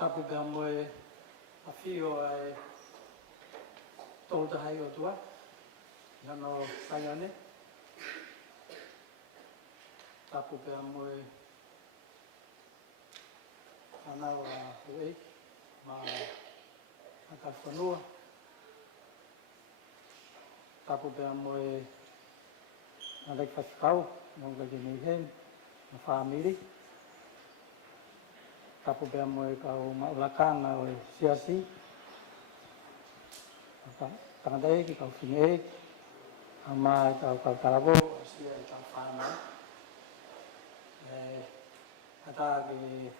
tapu pia moe a whio ai tōta hai o tua, hano saiane. Tapu pia moe anau a huei, ma a ka whanua. Tapu pia moe a lek whakikau, nonga ki nei hen, na whaamiri. Tapu pia moe kau maulakanga o siasi. Tangata eki, kau whine eki. A mai kau tarako, o sia i kau whanau. Ata ki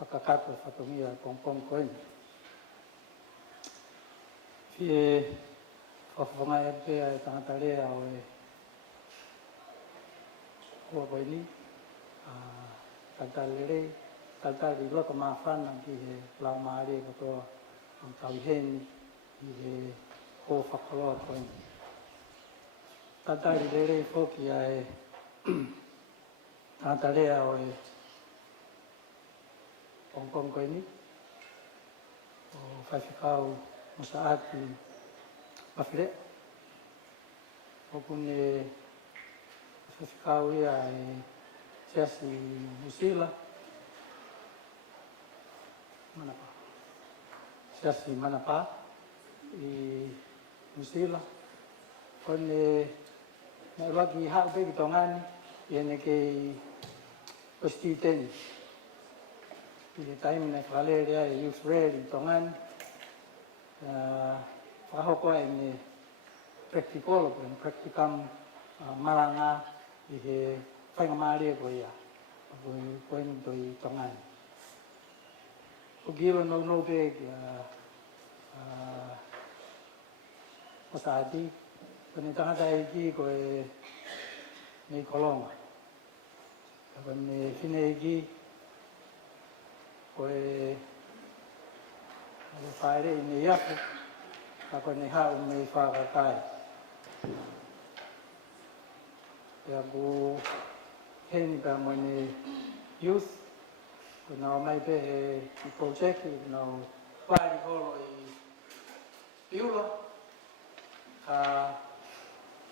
whakakato whatongia pongpong koeni. Whie whawhangai e pēa e tangata rea o e kua koeni. Tangata lere, tangata i loko maa whana ki he lau maare kotoa o tau heni i he ko whakaloa koeni. Tangata i lere whoki a e tangata rea o e pongpong koeni. O whaiwhikau o saati mawhire. Okune whaiwhikau ia e siasi Musila. Manapa. Siasi Manapa i Musila. Kone na waki hao peki tongani i ene kei Osti Teni. I te taimi nei whalerea e Youth Rare i tongani. Whahoko e ne practicolo, practicam maranga i he whainga maare ko ia. Koeni to i tongani. O giro no pe o saati. Kone tangata e ki ko e nei kolonga. Kone whine e ki ko e whaere i nei aku. Kako nei hao mei whakakai. Pea ku heni pea mo nei youth. Ko nao mai pe i project i nao whaeri holo i piula. Ka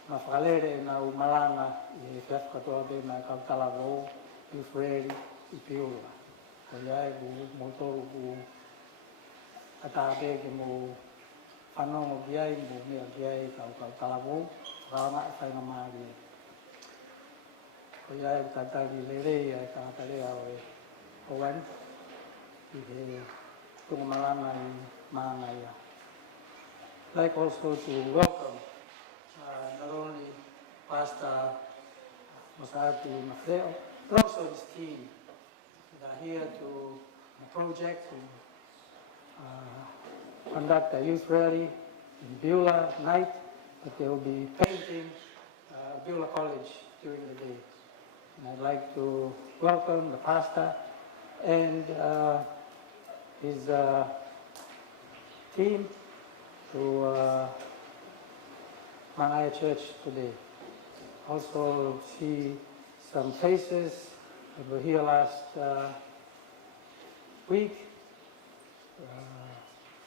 ma whakalere e nao malanga i he whiaf katoa pe mai kau talavo youth rally i piula. Ko iai ku motoru ku atape ki mo whanongo ki ai, mo mea ki ai kau talavo, whakaanga e whainga maari. Ko iai ku tatari lerei ai kātarea o e Owen, i he tunga malanga i Mangaia. I'd like also to welcome not only Pastor Mosati Mafreo, but also his team that are here to the project to conduct a youth rally in Beulah night, but they will be painting Beulah College during the day. And I'd like to welcome the pastor and his team to Mangaia Church today. Also see some faces that were here last week.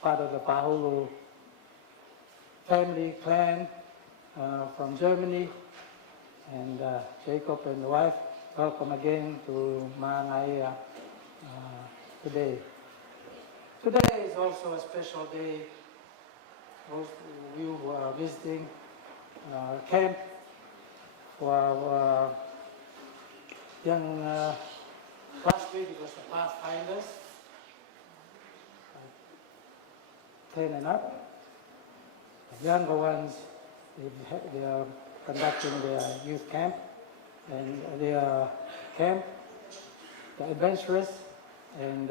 Part of the Pahulu family clan from Germany, and Jacob and the wife, welcome again to Mangaia today. Today is also a special day. Those of you who are visiting camp for our young, last week it was the Pathfinders, 10 and up. The younger ones, they are conducting their youth camp, and their camp, the Adventist, and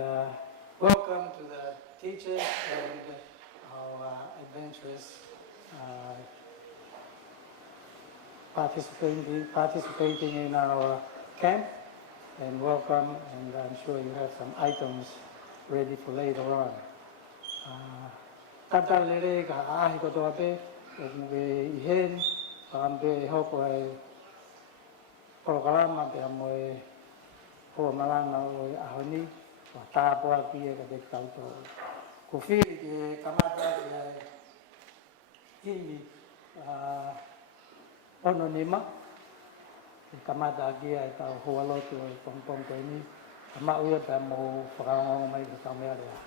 welcome to the teachers and our Adventist participating in our camp, and welcome, and I'm sure you have some items ready for later on. Tata lere ka ahi kotoa pe, o mwe ihen, ka ampe hoko ai porokalama pe amoe hoa malanga o ahoni, wa tāpua ki e ka te tautou. Ko whiri ke kamata ki ai hini ono nima, ke kamata ki ai tau hualotu o pongpong koe ni, ka maua ta mo whakaongo mai ka tau mea rea.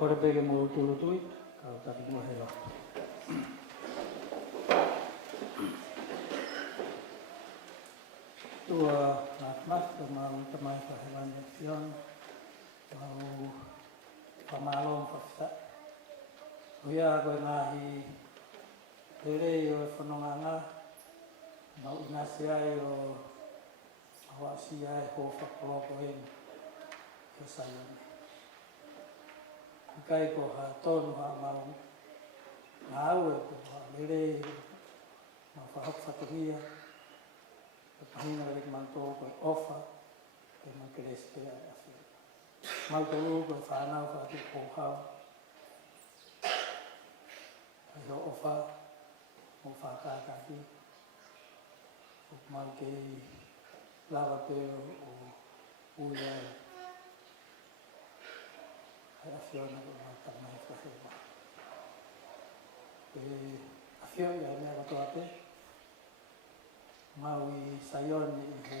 Ora pege mo turutui, kau tapi mo heo. Tua mas mau tamai ka hewan sion, mau pamalong paksa. Uya ko nahi tere yo fononganga, mau inasia yo awasia ho faklo ko en. Kesayan. Kai ko ha tonu ha mau mau ko ha lere ma fa hok fatuia ko pahina le manto ko ofa ke ma kreste afi mau ko ko fa na fa ki ko ha ayo ofa mo fa ka ki ko ma ke lava te o uya afiona ko tamai ko heba afio ya me ko ate mau I sayon ni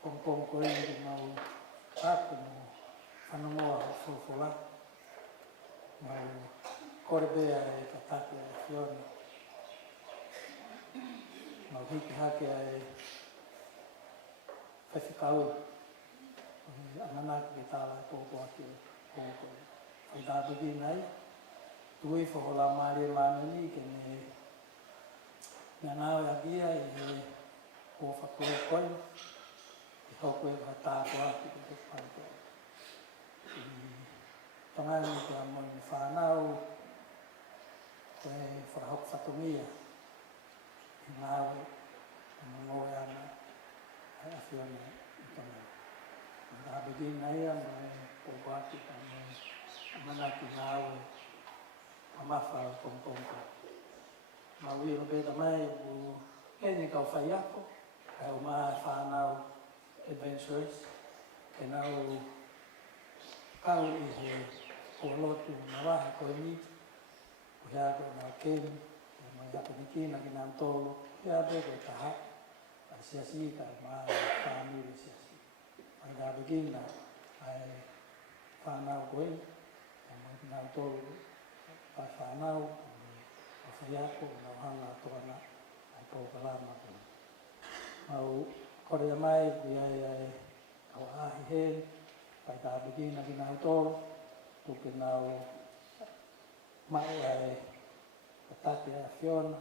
pongpong ko ni mau ako mo anongo fulfula mau korbe ai katake afiona mau hiki hake ai fafikau anak kita lah ko ate Ai tā piki nei, tui whakola maare manani ke me mea nāo ia kia I he o whakoi koi, I hoko e ka tāko ati ki te whanko. I tangani ki a moi me whanau, koe whakahok whatongia, I nāo e ngoe ana, ai awhiona I tangani. Tā piki nei a mai o wāki ka mai manaki nāo e amafa o pongpongko. Mau I rope tamai o keni kau whai ako, kai o maa whanau Adventist, ke nau kau I he o lotu na waha koe ni, o hea koe nau keni, o mai hape ni kina ki nau tōlo, hea koe koe taha, ai siasi kai maa whanau siasi. Ai nā begina, ai whanau koe, ai nau tōlu, ai whanau, ai whaiako, nau hanga toana, ai pōkalama koe. Mau kore mai, kui ai au ahi he, pai tā begina ki nau tōru, tuke nau mau ai tate a whiona,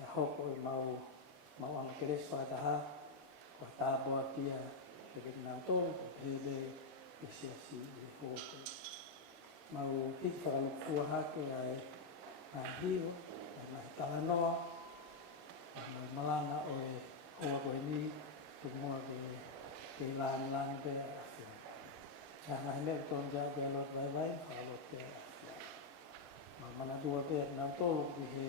e hoko i mau anga keresu whakataha, wa tāboa pia te ki nau tōru, te hebe e siasi i hoko. Mau hiki whakalukua hake ai ngā hiro, ai talanoa, mai malanga o e hoa koe ni, tu mua ke lāni pēr a whiona. Ka ngahi mea tōn jau pēr lot vai, whakalot pēr a whiona. Ma mana dua pēr nau tōru ki he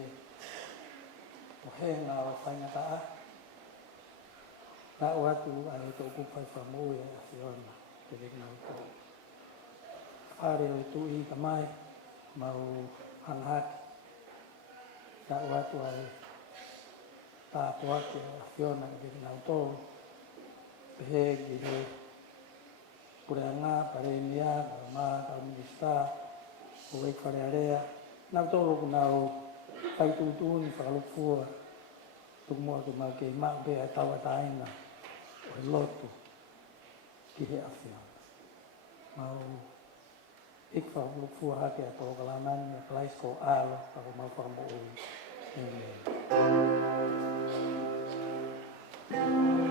o he ngā o whaingata a. Nā o atu ai tō kupai whamui a whiona, te reki nau tōru. Whare o tu i ka mai, mau hanghaki. Nā o atu ai tā poake a whiona te reki nau tōru. He ki he pureanga, paremia, mā, kaumista, o wei wharearea. Nau tōru ku nau whaitūtūni whakalupua. Tukumua ki mau ke mau pēr taua taina o he lotu ki he a whiona. Mau ik whakalupua hake a tōkalanani, a kalaisko alo, ako mau whakamu ui. Amen. Thank you.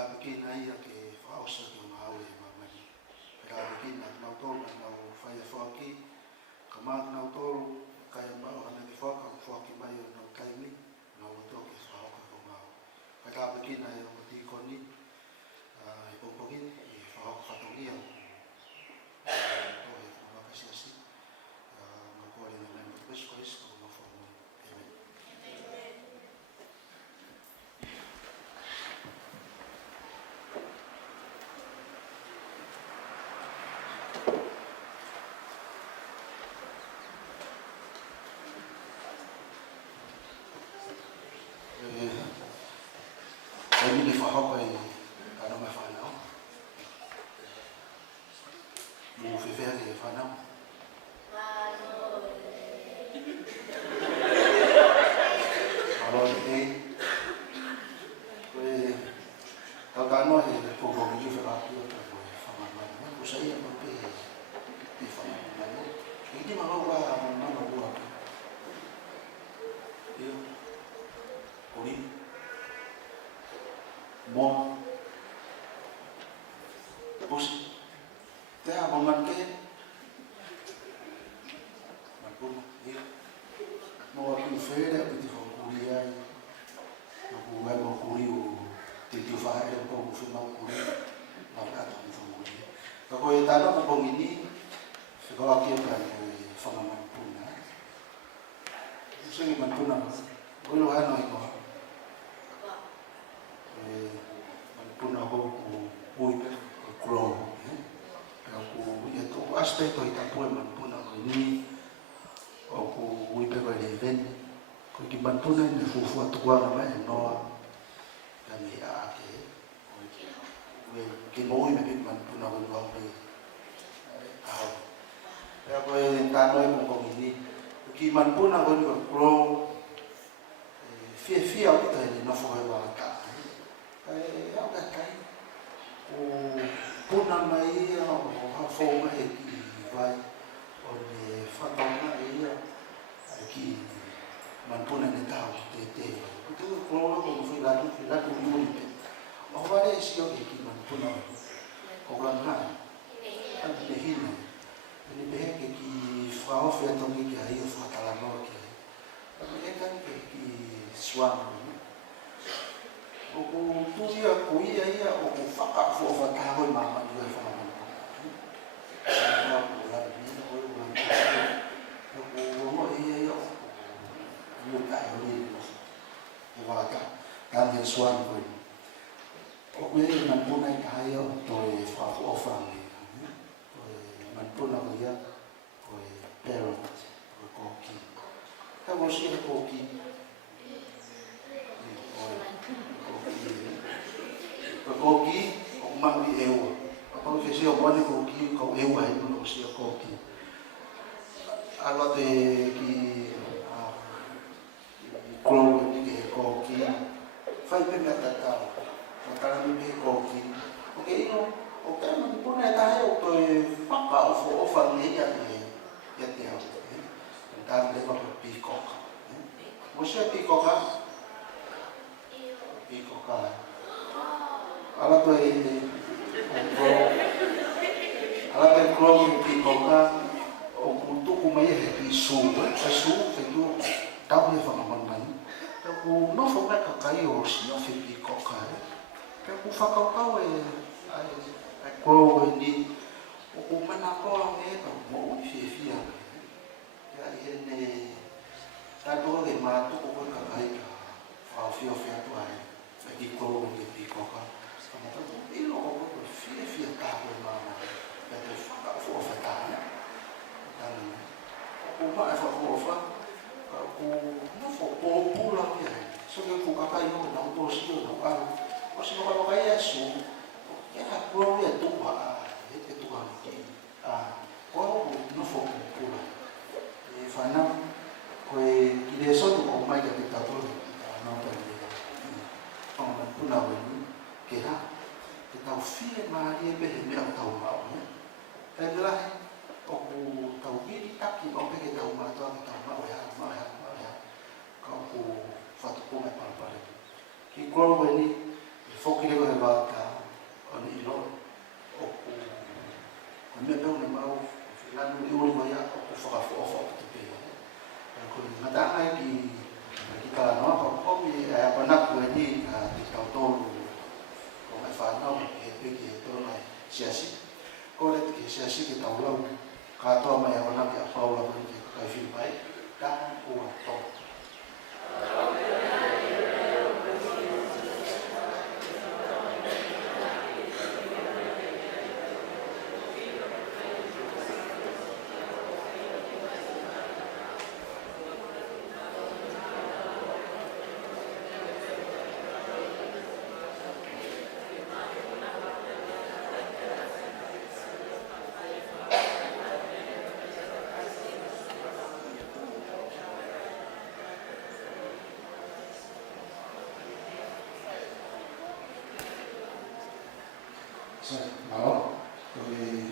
Kada bikin ai ke fausa ke mawe mamani. Kada bikin nak nautol nak nau faya faki. Kamak nautol kaya mau ana ke faki mai nau taimi nau to ke fauka ko mau. Kada bikin ai mati koni ipopogin fauka fatongia. To makasih asih. Ngakoi na nang ko mafomo. Amen. Kami di faham ay ano may fanaw. Mo fefer ay fanaw. Malo ni. Tawagano ay pugong yu ferapi o famaman. Ko sa iya mapi di famaman. Hindi magawa ang mga buwan. Yo. Uri. Mo bus te abangan ke mapun ya mo aku fere piti kuliah aku mau kuliah titi fare ko fuma kuliah maka tu kuliah kalau yang tanah ko ini kalau aku kan fama mapun na sing mapun na ko lo ano iko puna ho ui kro aku itu aspek itu pun puna ini aku ui pe event ko ki puna ni fufu atua na no kami ake we ki moi me puna ko no pe ya ko tano ko ini ki puna ko ni kro fia o te no fo ba ka ao kai o puna mai o hafo mai ki vai o le fatona ia ki manpuna ne tau te o tu ko ko fui la tu muri o vale si o ki manpuna o la na ante hina ni be ki fa o fe to mi ki ai o fa tala no ki e kan ki swam o tuia kuia ia o whaka fo ta hoi mama i hoi whanamana. O la ni o mo ia o muka e hoi o waka tanya suan hoi. O koe manpuna i kai o toi whafu o whangi. Manpuna o ia o parent o koki. Ka mo siya koki. Koki o maui ewa. Apa ke sia bone koki ko ewa i no sia koki. Ala te ki klo ni ke koki. Fai pe na tata. Tata ni ke koki. Oke no o ka man puna ta o to papa o fa ni ya ni ya te o. Ta le ko pikok. Mo sia pikoka. Pikoka. Ala to pikoka o kutu kumai he su fe tu tau ye fa mamani ku no fo ka kai o si o fe pikoka ke ku fa ka ai kro ni o ku mana ko e ka mo fi ya ne ta to ke ma tu ko ka kai ka fa fi o fe tu ai ki kro ni pikoka ilo ko fia ta ko mama e te fa fo fa ta ani ko ma fa fo fa ko no fo po la ki so ke ku ka kai no na to si no ka o si no ka kai su ya pro ya tu pa e te tu ka ki ko no fo po la e fa na ko ki de so ko mai ka te ta to no ta ni ko na ku na we ke ha tau fie maria be me tau mau e la o tau biri taki o be tau mau tau mau ya ka ku fatu ko me para ki ko ni foki le wata on ilo o ku me pe una mau lanu i uri mai o ku whakafo o te pe ko mata ai ki kita no ko mi a panak ko ni ki tau tolu ko mai fa no e pe ki to mai siasi ko le ki siasi ki tau lau ka to mai a panak ya paula ko ki ka fi mai ka ko to Malo, porque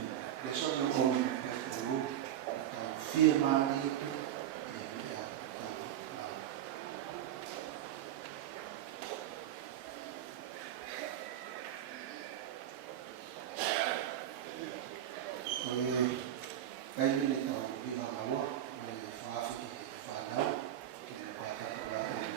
eso no con firma ni cái này tàu đi vào máu rồi phá phi phá đau thì qua các bạn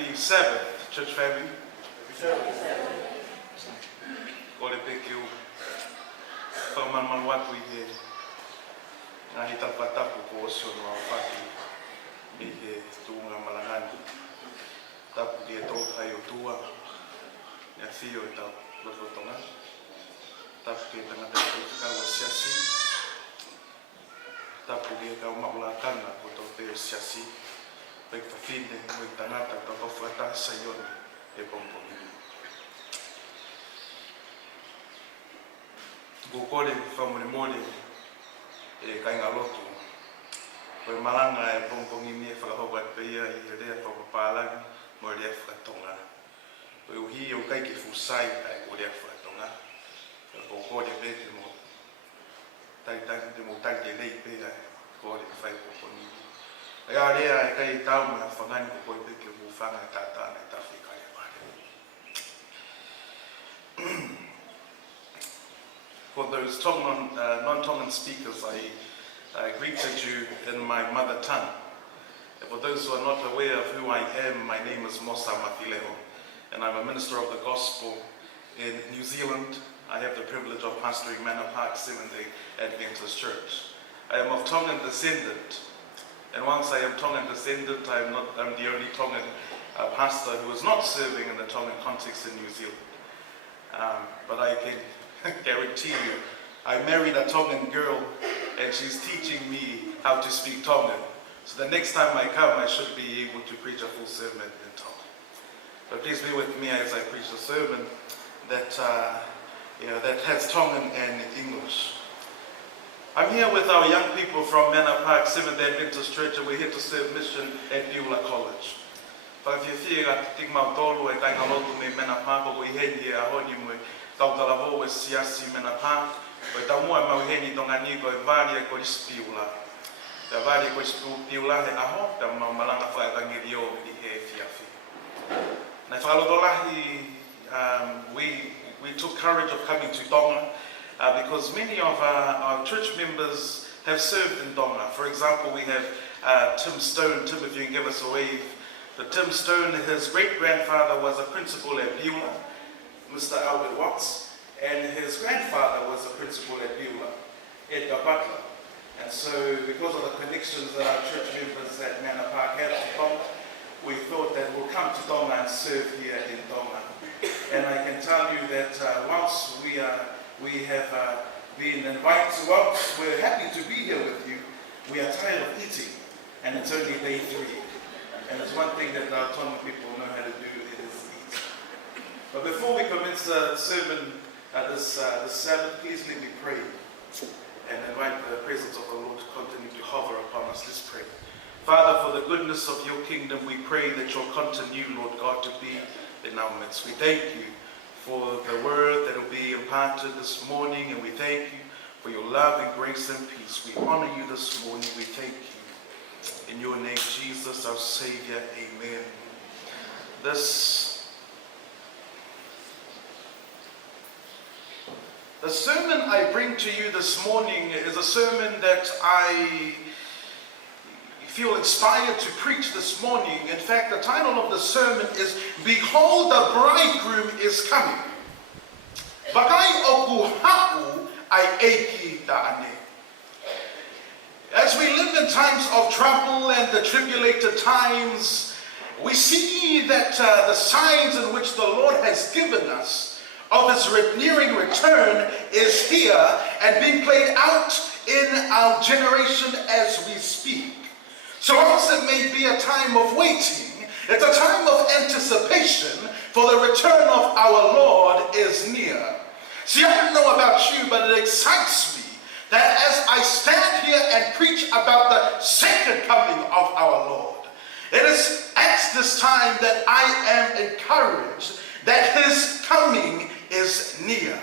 Happy Sabbath, church family. Kore pekeu whakamanmanu atu I he ngahi Tongatapu ko osio no whaki I he tūnga malangani. Tapu ki e tōtai o tua, ia whio e tau lototonga. Tapu ki e tangata e tau o siasi. Tapu ki e kau maulakana ko tau te o siasi. Pek whawhine mo I tangata tau tofu atasa ioni e pompongi. Ko kore whamone mōre e kainga lotu. Koe malanga e pompongi ni e whakahoka e peia I he rea whakapālangi mo rea whakatonga. Koe uhi o kai ki fusai ai ko rea whakatonga. Ko kore pete mo taitang te mo taite lei pea kore whai pompongi. E a rea e kai tau ma whangani ko koe peke mo whanga tātāna e tawhi kai e whare. For those non-Tongan speakers, I greeted you in my mother tongue. And for those who are not aware of who I am, my name is Mosa Matileo, and I'm a minister of the gospel in New Zealand. I have the privilege of pastoring Manor Park Seventh-day Adventist Church. I am of Tongan descendant, and once I am Tongan descendant, I'm the only Tongan pastor who is not serving in the Tongan context in New Zealand. But I can guarantee you, I married a Tongan girl and she's teaching me how to speak Tongan. So the next time I come, I should be able to preach a full sermon in Tongan. But please be with me as I preach a sermon that has Tongan and English. I'm here with our young people from Manor Park Seventh-day Adventist Church, and we're here to serve mission at Beulah College. Whakawhiwhia tik mau tolu e kainga lotu me Manor Park o ihengi a honi mo Tongatapu e siasi Manor Park, o tamua mau heni tongani ko e vari e ko Beulah. Te vari ko Beulah he aho, te mau malanga whaekangiri o I he whiawhi. Nei whakalotolahi, we took courage of coming to Tonga because many of our church members have served in Tonga. For example, we have Tim Stone. Tim, if you can give us a wave. But Tim Stone, his great-grandfather was a principal at Beulah, Mr. Albert Watts, and his grandfather was a principal at Beulah, Edgar Butler. And so, because of the connections that our church members at Manor Park had to Tonga, we thought that we'll come to Tonga and serve here in Tonga. And I can tell you that once we have been invited, once we're happy to be here with you, we are tired of eating, and it's only day 3. And it's one thing that our Tongan people know how to do, it is eat. But before we commence the sermon this Sabbath, please let me pray and invite the presence of the Lord to continue to hover upon us. Let's pray. Father, for the goodness of your kingdom, we pray that you'll continue, Lord God, to be in our midst. We thank you for the word that will be imparted this morning, and we thank you for your love and grace and peace. We honor you this morning. We thank you. In your name, Jesus, our Savior, amen. The sermon I bring to you this morning is a sermon that I feel inspired to preach this morning. In fact, the title of the sermon is Behold, the Bridegroom is Coming. Bakai oku ha'u ai eiki ta'ane. As we live in times of trouble and the tribulated times, we see that the signs in which the Lord has given us of his nearing return is here and being played out in our generation as we speak. So whilst it may be a time of waiting, it's a time of anticipation, for the return of our Lord is near. See, I don't know about you, but it excites me that as I stand here and preach about the second coming of our Lord, it is at this time that I am encouraged that his coming is near.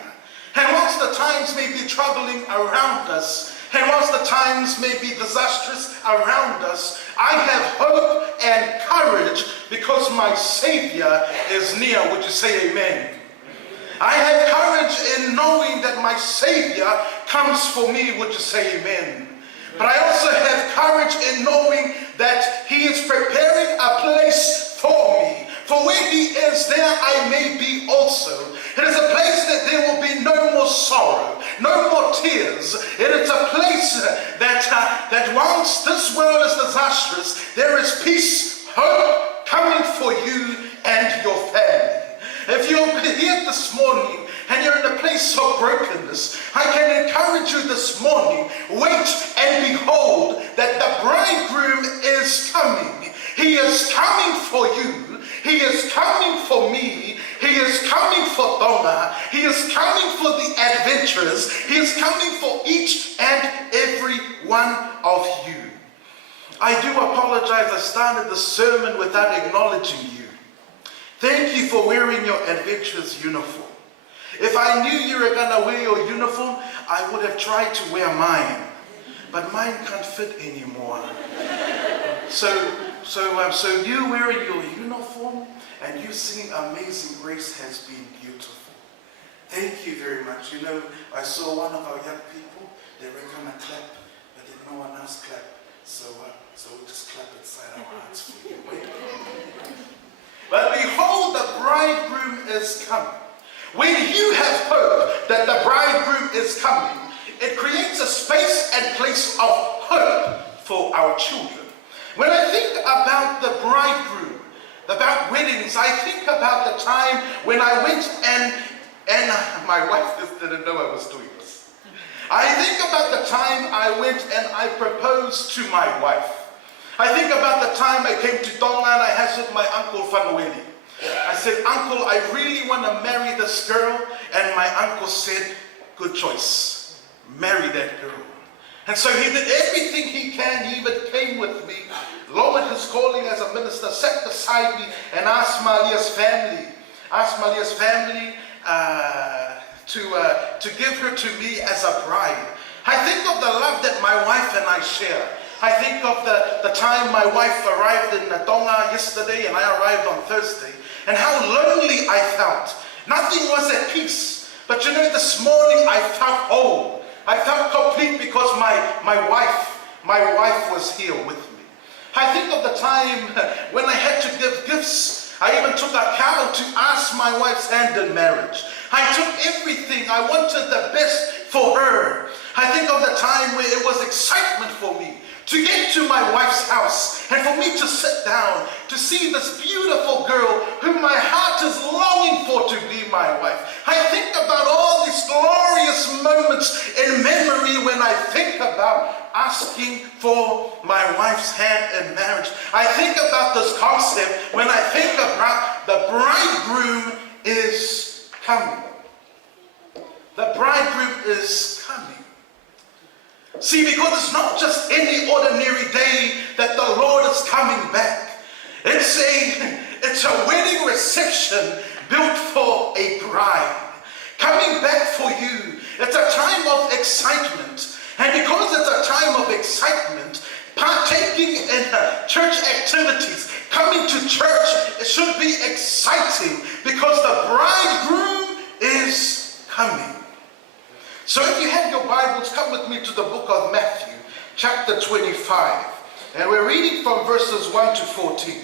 And whilst the times may be troubling around us, and whilst the times may be disastrous around us, I have hope and courage because my Savior is near. Would you say amen? I have courage in knowing that my Savior comes for me. Would you say amen? But I also have courage in knowing that he is preparing a place for me, For where he is, there I may be also. It is a place that there will be no more sorrow, no more tears. It is a place that once this world is disastrous, there is peace, hope coming for you and your family. If you're here this morning and you're in a place of brokenness, I can encourage you this morning, wait and behold that the bridegroom is coming. He is coming for you. He is coming for me. He is coming for Tonga. He is coming for the adventurers. He is coming for each and every one of you. I do apologize. I started the sermon without acknowledging you. Thank you for wearing your adventurers uniform. If I knew you were going to wear your uniform, I would have tried to wear mine. But mine can't fit anymore. So you wearing your uniform and you singing Amazing Grace has been beautiful. Thank you very much. You know, I saw one of our young people, they were going to clap, but then no one else clapped. So we'll just clap inside our hearts for you. But behold, the bridegroom is coming. When you have hope that the bridegroom is coming, it creates a space and place of hope for our children. When I think about the bridegroom, about weddings, I think about the time when I went and my wife just didn't know I was doing this. I think about the time I went and I proposed to my wife. I think about the time I came to Tonga and I hassled my uncle Whanueli. I said, Uncle, I really want to marry this girl. And my uncle said, good choice. Marry that girl. And so he did everything he can. He even came with me, lowered his calling as a minister, sat beside me and asked Malia's family to give her to me as a bride. I think of the love that my wife and I share. I think of the time my wife arrived in Tonga yesterday and I arrived on Thursday, and how lonely I felt. Nothing was at peace. But you know, this morning I felt whole. I felt complete because my wife was here with me. I think of the time when I had to give gifts. I even took a cow to ask my wife's hand in marriage. I took everything. I wanted the best for her. I think of the time where it was excitement for me to get to my wife's house and for me to sit down to see this beautiful girl whom my heart is longing for to be my wife. I think about all these glorious moments in memory when I think about asking for my wife's hand in marriage. I think about this concept when I think about the bridegroom is coming. The bridegroom is coming. See, because it's not just any ordinary day that the Lord is coming back. It's a wedding reception built for a bride. Coming back for you. It's a time of excitement. And because it's a time of excitement, partaking in church activities, coming to church, it should be exciting because the bridegroom is coming. So if you have your Bibles, come with me to the book of Matthew, chapter 25. And we're reading from verses 1 to 14.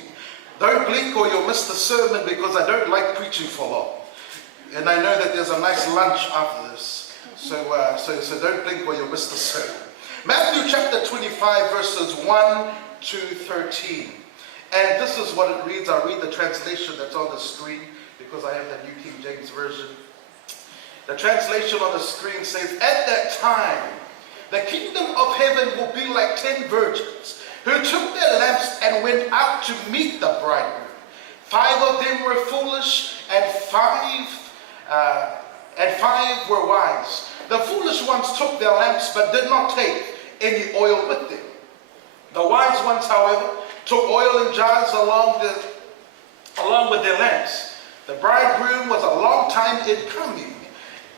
Don't blink or you'll miss the sermon because I don't like preaching for long. And I know that there's a nice lunch after this. So don't blink or you'll miss the sermon. Matthew chapter 25, verses 1 to 13. And this is what it reads. I'll read the translation that's on the screen because I have the New King James Version. The translation on the screen says, at that time, the kingdom of heaven will be like 10 virgins who took their lamps and went out to meet the bridegroom. 5 of them were foolish and five were wise. The foolish ones took their lamps but did not take any oil with them. The wise ones, however, took oil in jars along with their lamps. The bridegroom was a long time in coming,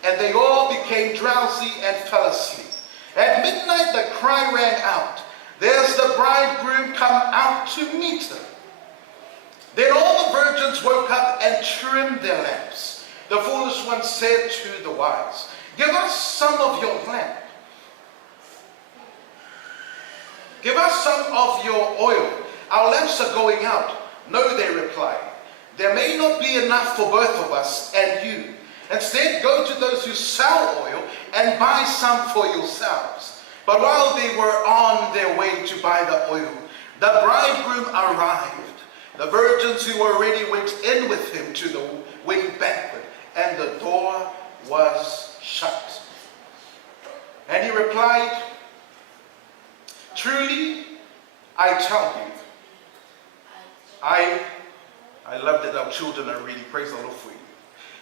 and they all became drowsy and fell asleep. At midnight the cry rang out, there's the bridegroom, come out to meet him. Then all the virgins woke up and trimmed their lamps. The foolish ones said to the wise, give us some of your lamp. Give us some of your oil. Our lamps are going out. No, they replied. There may not be enough for both of us and you. Instead, go to those who sell oil and buy some for yourselves." But while they were on their way to buy the oil, the bridegroom arrived. The virgins who were ready went in with him to the wedding banquet, and the door was shut. And he replied, "Truly, I tell you," I love that our children are reading. Praise the Lord for you.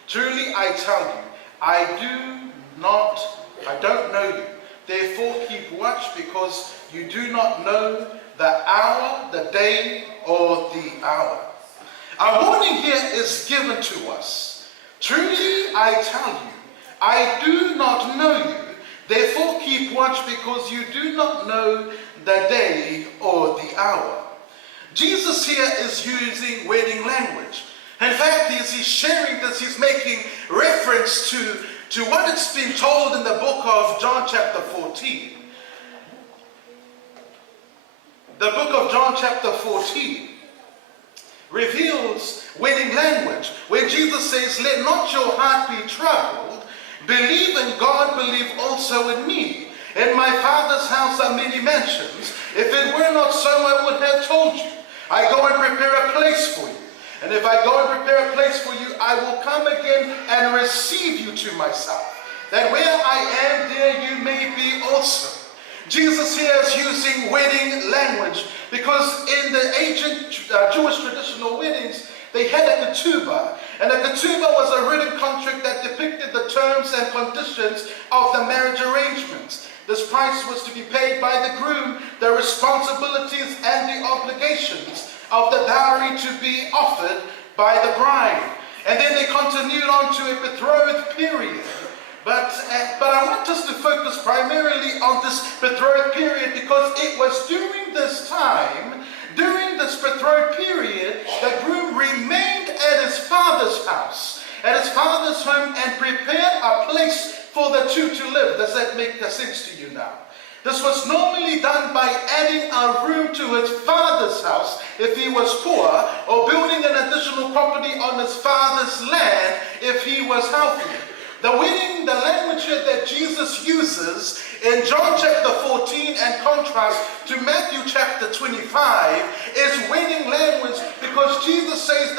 "Truly, I tell you, I don't know you. Therefore, keep watch, because you do not know the hour, the day, or the hour." A warning here is given to us. "Truly, I tell you, I do not know you. Therefore, keep watch, because you do not know the day or the hour." Jesus here is using wedding language. In fact, as he's sharing this, he's making reference to what it's been told in the book of John chapter 14. The book of John chapter 14 reveals wedding language, where Jesus says, "Let not your heart be troubled. Believe in God, believe also in me. In my Father's house are many mansions. If it were not so, I would have told you. I go and prepare a place for you. And if I go and prepare a place for you, I will come again and receive you to myself, that where I am, there you may be also." Jesus here is using wedding language because in the ancient Jewish traditional weddings, they had a ketubah. And a ketubah was a written contract that depicted the terms and conditions of the marriage arrangements. This price was to be paid by the groom, the responsibilities and the obligations of the dowry to be offered by the bride. And then they continued on to a betrothed period. But I want us to focus primarily on this betrothed period, because it was during this time, during this betrothed period, the groom remained at his father's house, at his father's home, and prepared a place for the two to live. Does that make sense to you now? This was normally done by adding a room to his father's house if he was poor, or building an additional property on his father's land if he was healthy. The language here that Jesus uses in John chapter 14 and contrast to Matthew chapter 25 is wedding language, because Jesus says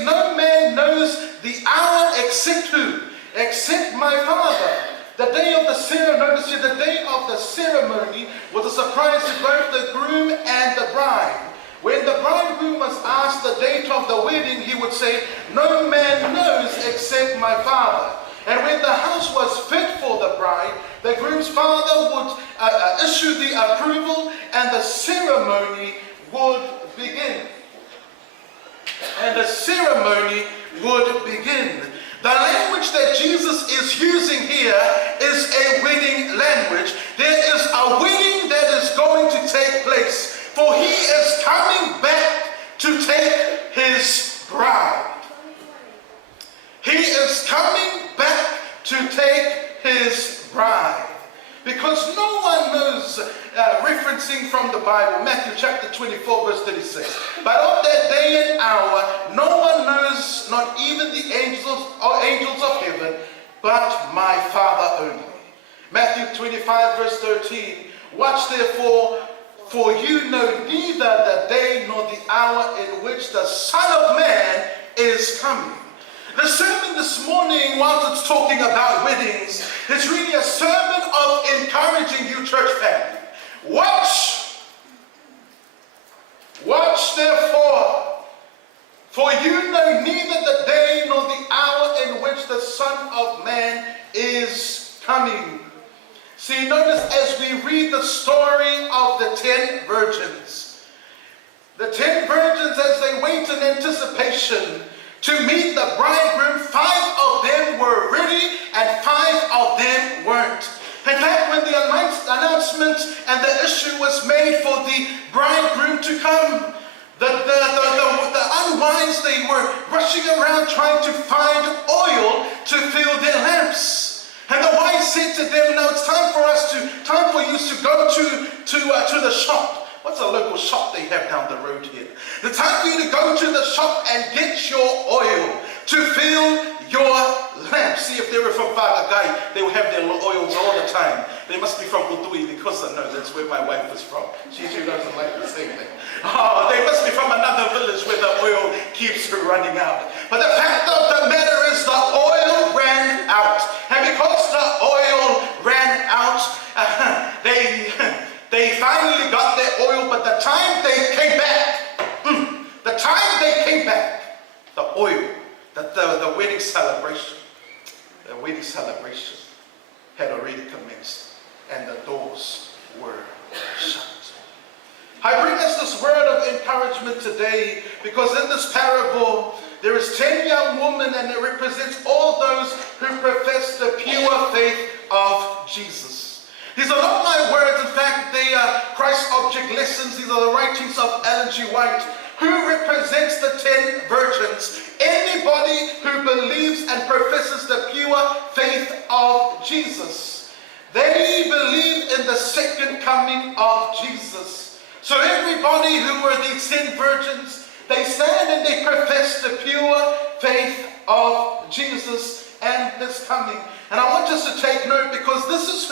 no man knows the hour except who? Except my Father. The day of the ceremony, notice here, the day of the ceremony was a surprise to both the groom and the bride. When the bridegroom was asked the date of the wedding, he would say, "No man knows except my Father." And when the house was fit for the bride, the groom's father would issue the approval, and the ceremony would begin. The language that Jesus is using here is a wedding language. There is a wedding that is going to take place, for he is coming back to take his bride. He is coming back to take his bride. Because no one knows, referencing from the Bible, Matthew chapter 24, verse 36. "But of that day and hour, no one knows, not even the angels of heaven, but my Father only." Matthew 25, verse 13. "Watch therefore, for you know neither the day nor the hour in which the Son of Man is coming." The sermon this morning, while it's talking about weddings, is really a sermon of encouraging you, church family. Watch therefore, for you know neither the day nor the hour in which the Son of Man is coming. See, notice as we read the story of the 10 virgins. The 10 virgins, as they wait in anticipation to meet the bridegroom, 5 of them were ready and 5 of them weren't. In fact, when the announcement and the issue was made for the bridegroom to come, the unwise, they were rushing around trying to find oil to fill their lamps. And the wise said to them, "Now it's time for you to go to the shop." What's What's a local shop they have down the road here? The time for you to go to the shop and get your oil to fill your lamp. See, if they were from Mangaia, they would have their oils all the time. They must be from Utui, because I know that's where my wife is from. She doesn't like the same thing. Oh, they must be from another village where the oil keeps running out. But the fact of the matter is the oil ran out. And because the oil ran out, they finally got their oil, but the time they came back, the oil, the wedding celebration had already commenced, and the doors were shut. I bring us this word of encouragement today because in this parable there is 10 young women, and it represents all those who profess the pure faith of Jesus. These are not my words. In fact, they are Christ object lessons. These are the writings of Ellen G. White, who represents the 10 virgins. Anybody who believes and professes the pure faith of Jesus. They believe in the second coming of Jesus. So everybody who were these 10 virgins, they stand and they profess the pure faith of Jesus and his coming. And I want us to take note, because this is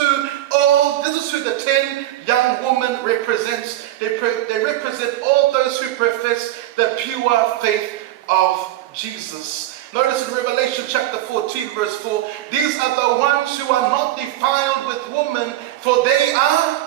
who the 10 young women represents. They represent all those who profess the pure faith of Jesus. Notice in Revelation chapter 14 verse 4, these are the ones who are not defiled with woman, for they are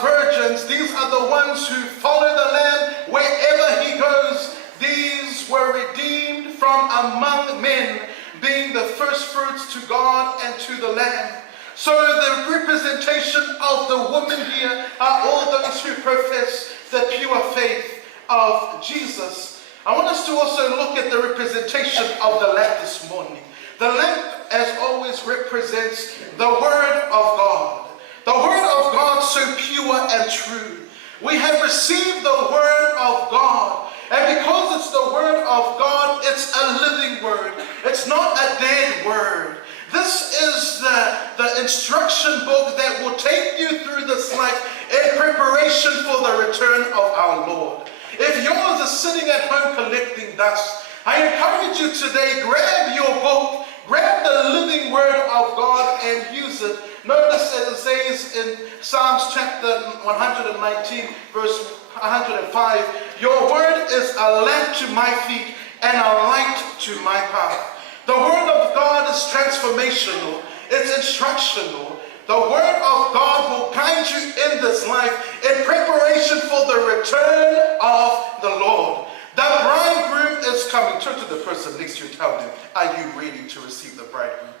virgins. These are the ones who follow the Lamb wherever he goes. These were redeemed from among men, being the first fruits to God and to the Lamb. So the representation of the women here are all those who profess the pure faith of Jesus. I want us to also look at the representation of the lamp this morning. The lamp, as always, represents the Word of God. The Word of God, so pure and true. We have received the Word of God. And because it's the Word of God, it's a living Word. It's not a dead Word. This is the instruction book that will take you through this life in preparation for the return of our Lord. If yours is sitting at home collecting dust, I encourage you today, grab your book, grab the living Word of God and use it. Notice as it says in Psalms chapter 119, verse 105, your word is a lamp to my feet and a light to my path. The Word of God is transformational. It's instructional. The Word of God will guide you in this life in preparation for the return of the Lord. The bridegroom is coming. Turn to the person next to you and tell them, are you ready to receive the bridegroom?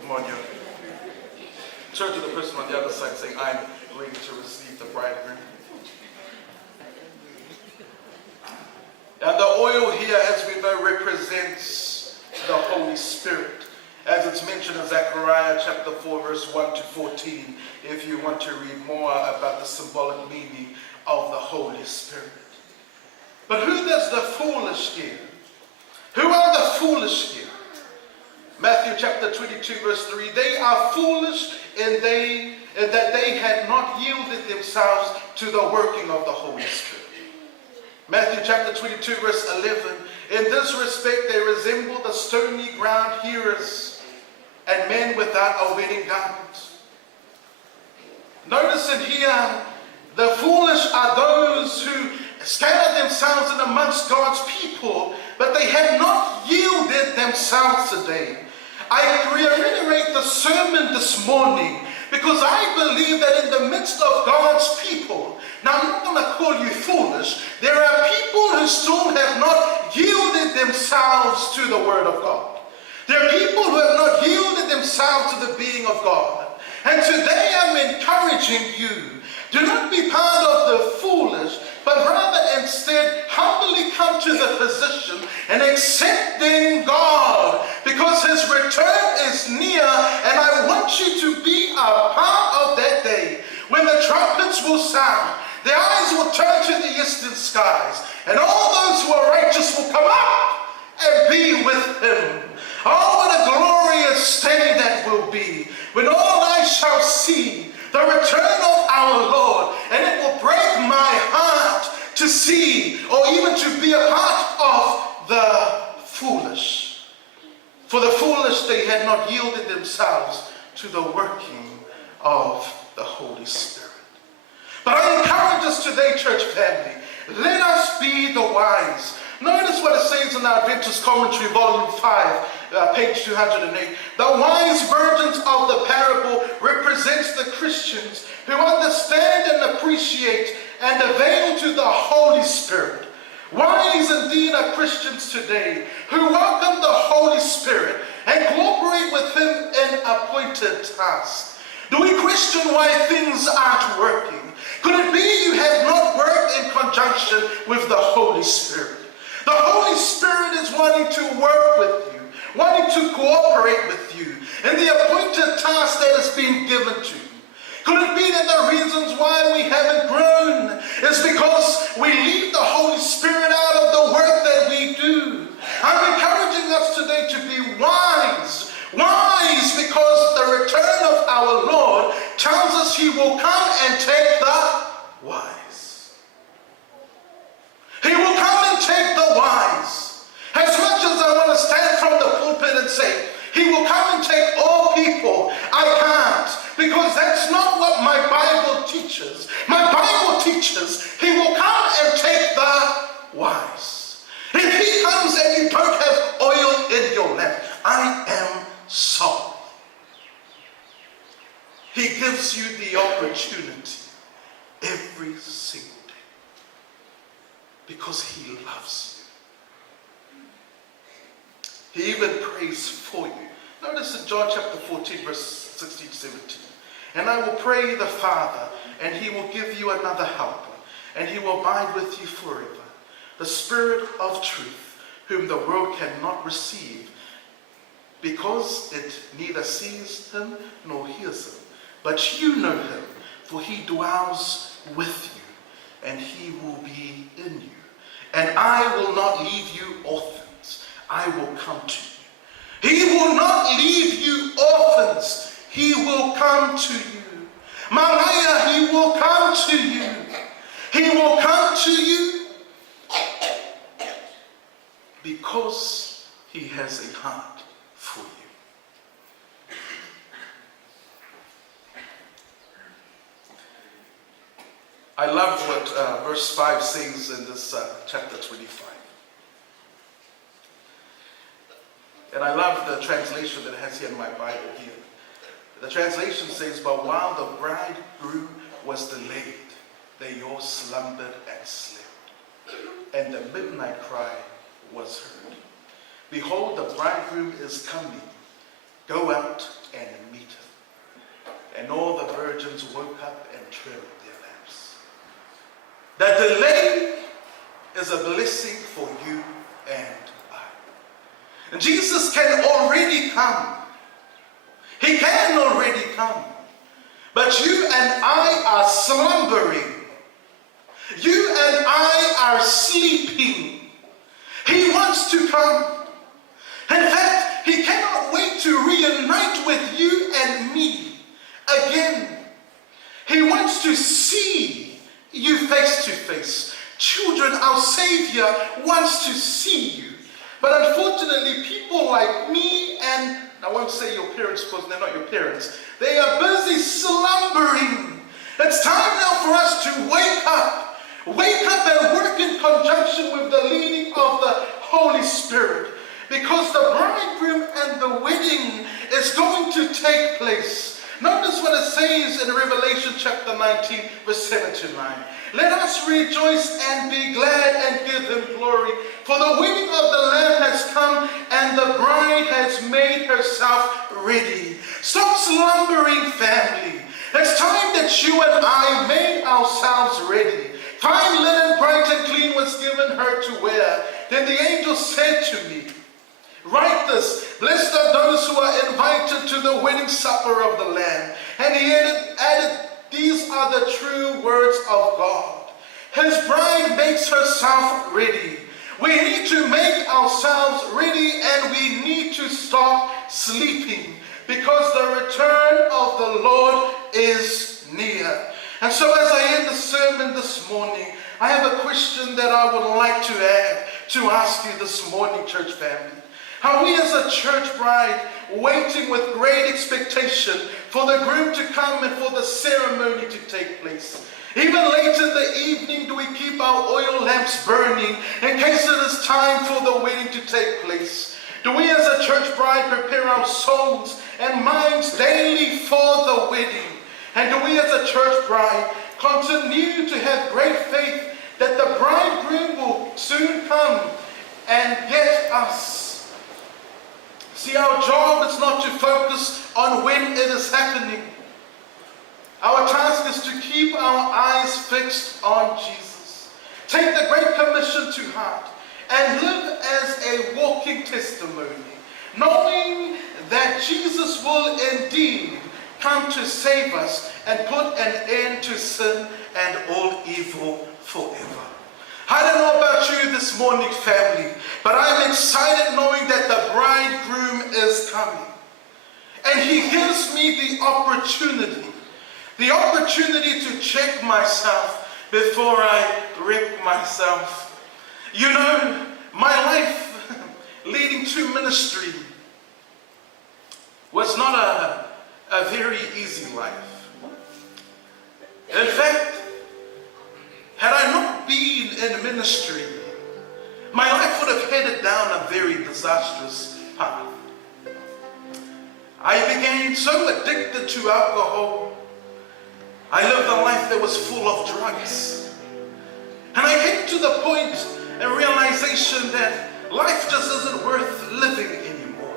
Come on, you. Turn to the person on the other side saying, I'm ready to receive the bridegroom. And the oil here, as we know, represents the Holy Spirit. As it's mentioned in Zechariah chapter 4, verse 1 to 14, if you want to read more about the symbolic meaning of the Holy Spirit. But who does the foolish here? Who are the foolish here? Matthew chapter 22, verse 3, they are foolish in that they had not yielded themselves to the working of the Holy Spirit. Matthew chapter 22, verse 11, in this respect they resemble the stony ground hearers and men without a wedding garment. Notice in here, the foolish are those who scatter themselves in amongst God's people, but they have not yielded themselves today. I reiterate the sermon this morning because I believe that in the midst of God's people, now I'm not going to call you foolish, there are people who still have not yielded themselves to the Word of God. There are people who have not yielded themselves to the being of God. And today I'm encouraging you, do not be part of the foolish, but rather instead humbly come to the position and accepting God, because his return is near, and I want you to be a part of that day when the trumpets will sound, the eyes will turn to the eastern skies, and all those who are righteous will come up and be with him. Oh, what a glorious day that will be, when all eyes shall see the return of our Lord, and it will see or even to be a part of the foolish. For the foolish, they had not yielded themselves to the working of the Holy Spirit. But I encourage us today, church family, let us be the wise. Notice what it says in the Adventist Commentary, Volume 5, page 208. The wise virgins of the parable represents the Christians who understand and appreciate and avail to the Holy Spirit. Wise indeed are Christians today who welcome the Holy Spirit and cooperate with Him in appointed tasks. Do we question why things aren't working? Could it be you have not worked in conjunction with the Holy Spirit? The Holy Spirit is wanting to work with you, wanting to cooperate with you in the appointed task that has been given to you. Could it be that the reasons why we haven't grown is because we leave the Holy Spirit out of the work that we do? I'm encouraging us today to be wise. Wise because the return of our Lord tells us He will come and take the wise. He will come and take the wise. As much as I want to stand from the pulpit and say, He will come and take all people, I can't. Because that's not what my Bible teaches. My Bible teaches He will come and take the wise. If He comes and you don't have oil in your lamp, I am sorry. He gives you the opportunity every single day because He loves you. He even prays for you. Notice in John chapter 14, verse 16 to 17. And I will pray the Father, and He will give you another helper, and He will abide with you forever. The Spirit of truth, whom the world cannot receive, because it neither sees Him nor hears Him. But you know Him, for He dwells with you, and He will be in you. And I will not leave you orphans. I will come to you. He will not leave you orphans. He will come to you. Mangaia, He will come to you. He will come to you because He has a heart for you. I love what verse 5 says in this chapter 25. And I love the translation that it has here in my Bible here. The translation says, but while the bridegroom was delayed, they all slumbered and slept. And the midnight cry was heard. Behold, the bridegroom is coming. Go out and meet him. And all the virgins woke up and trimmed their lamps. The delay is a blessing for you and I. And Jesus can already come. He can already come. But you and I are slumbering. You and I are sleeping. He wants to come. In fact, He cannot wait to reunite with you and me again. He wants to see you face to face. Children, our Savior wants to see you. But unfortunately, people like me and I won't say your parents because they're not your parents. They are busy slumbering. It's time now for us to wake up. Wake up and work in conjunction with the leading of the Holy Spirit. Because the bridegroom and the wedding is going to take place. Notice what it says in Revelation chapter 19, verse 7 to 9. Let us rejoice and be glad and give Him glory. For the wedding of the Lamb has come, and the bride has made herself ready. Stop slumbering, family. It's time that you and I made ourselves ready. Fine linen, bright and clean, was given her to wear. Then the angel said to me, write this, blessed are those who are invited to the wedding supper of the Lamb. And he added, these are the true words of God. His bride makes herself ready. We need to make ourselves ready, and we need to stop sleeping, because the return of the Lord is near. And so as I end the sermon this morning, I have a question that I would like to ask you this morning, church family. Are we as a church bride waiting with great expectation for the groom to come and for the ceremony to take place? Even late in the evening, do we keep our oil lamps burning in case it is time for the wedding to take place? Do we as a church bride prepare our souls and minds daily for the wedding? And do we as a church bride continue to have great faith that the bridegroom will soon come and get us? See, our job is not to focus on when it is happening. Our task is to keep our eyes fixed on Jesus. Take the Great Commission to heart and live as a walking testimony, knowing that Jesus will indeed come to save us and put an end to sin and all evil forever. I don't know about you this morning, family, but I'm excited knowing that the bridegroom is coming. And he gives me the opportunity to check myself before I wreck myself. You know, my life leading to ministry was not a very easy life. In fact, had I not been in ministry, my life would have headed down a very disastrous path. I became so addicted to alcohol. I lived a life that was full of drugs. And I came to the point and realization that life just isn't worth living anymore.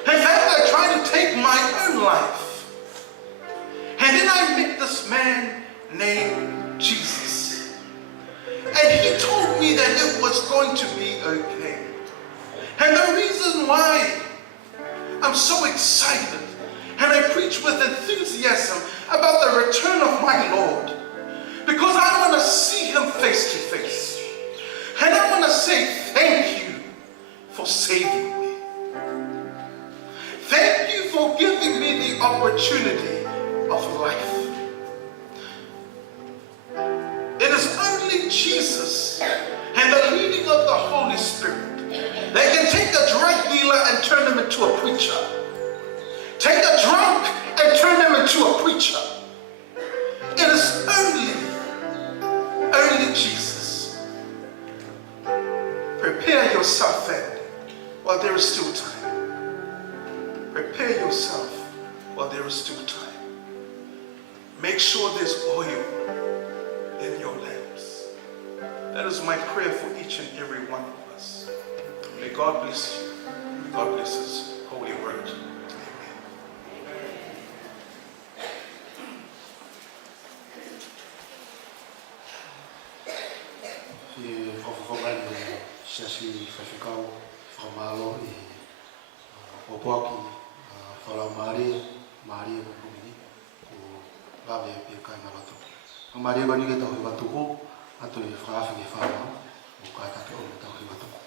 In fact, I tried to take my own life. And then I met this man named Jesus. And he told me that it was going to be okay. And the reason why I'm so excited and I preach with enthusiasm about the return of my Lord, because I want to see him face to face. And I want to say thank you for saving me. Thank you for giving me the opportunity of life. It is only Jesus and the leading of the Holy Spirit that can take a drug dealer and turn him into a preacher. Take a drunk and turn him into a preacher. It is only Jesus. Prepare yourself, family, while there is still time. Prepare yourself while there is still time. Make sure there's oil in your lamps. That is my prayer for each and every one of us. May God bless you. May God bless his holy word. Maria bani kita hui batuku atau di frafi di fama buka tapi orang kita hui batuku.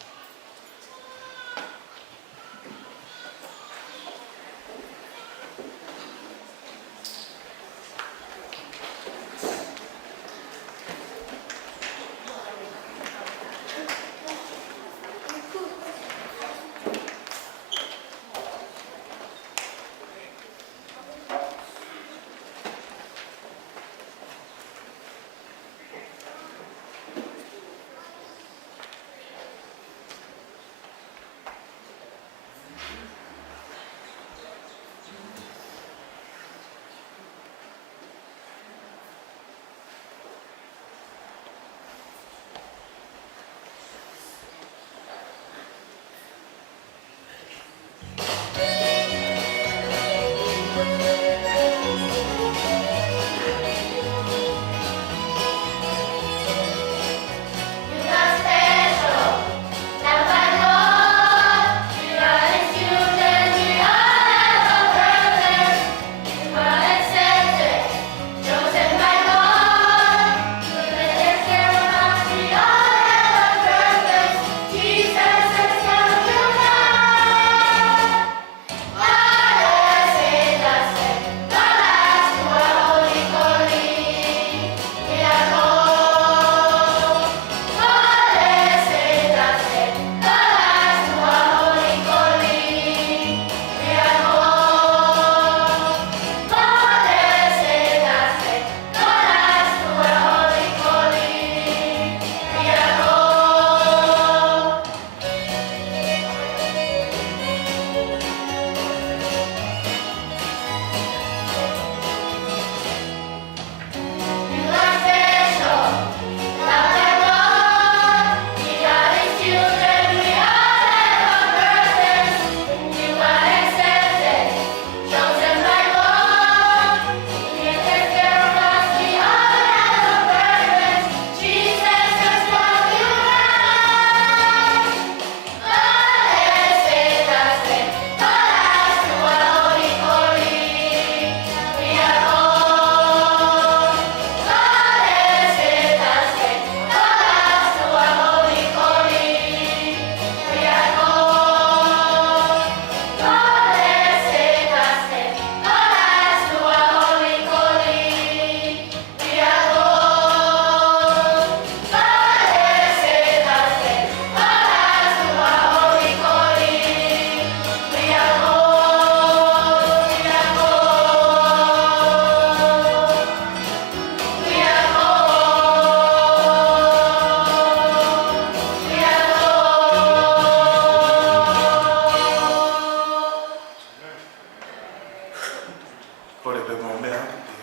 Kore pe mo mea te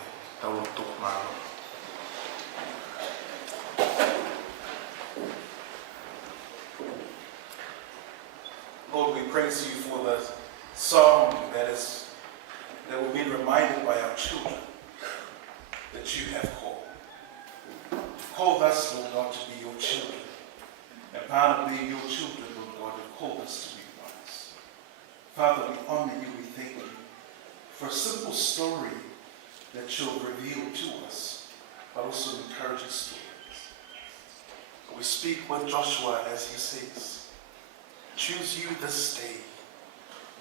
tau tuk mālo. Lord, we praise you for the song that we've been reminded by our children that you have called. You've called us, Lord God, to be your children. And part of being your children, Lord God, you've called us to be wise. Father, we honor you, we thank you for a simple story that you've revealed to us, but also encouraging stories. We speak with Joshua as he says, choose you this day,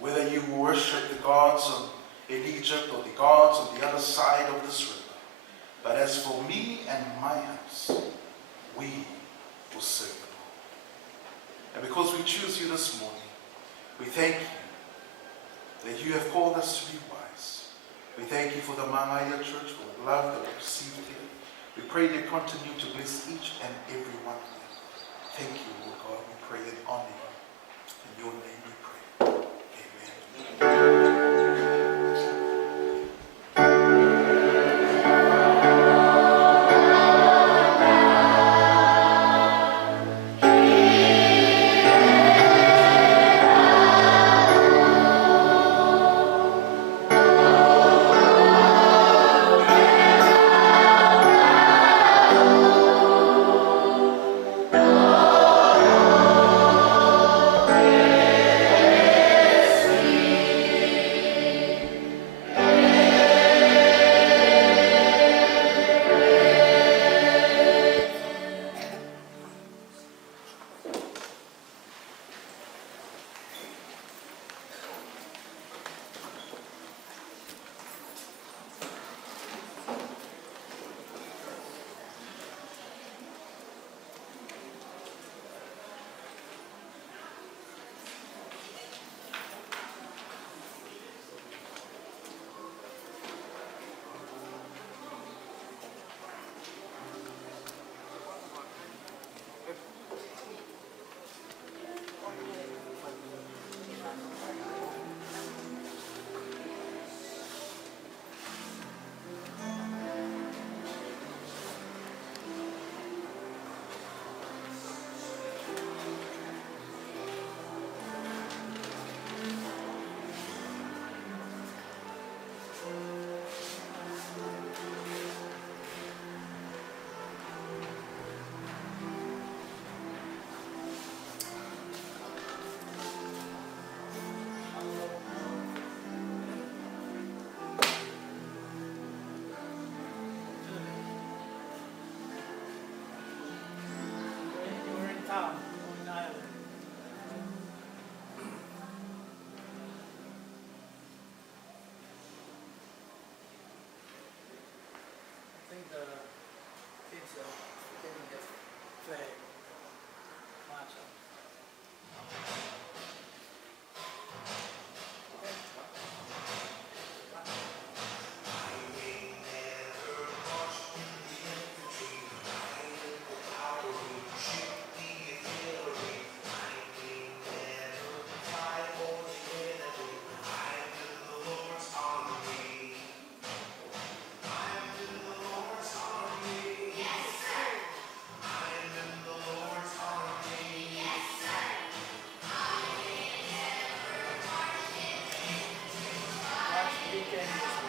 whether you worship the gods in Egypt or the gods on the other side of this river. But as for me and my house, we will serve the Lord. And because we choose you this morning, we thank you that you have called us to be wise. We thank you for the Mangaia Church, for the love that we received here. We pray that you continue to bless each and every one of them. Thank you, Lord God. We pray and honor you. In your name we pray. Amen.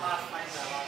Pathfinder.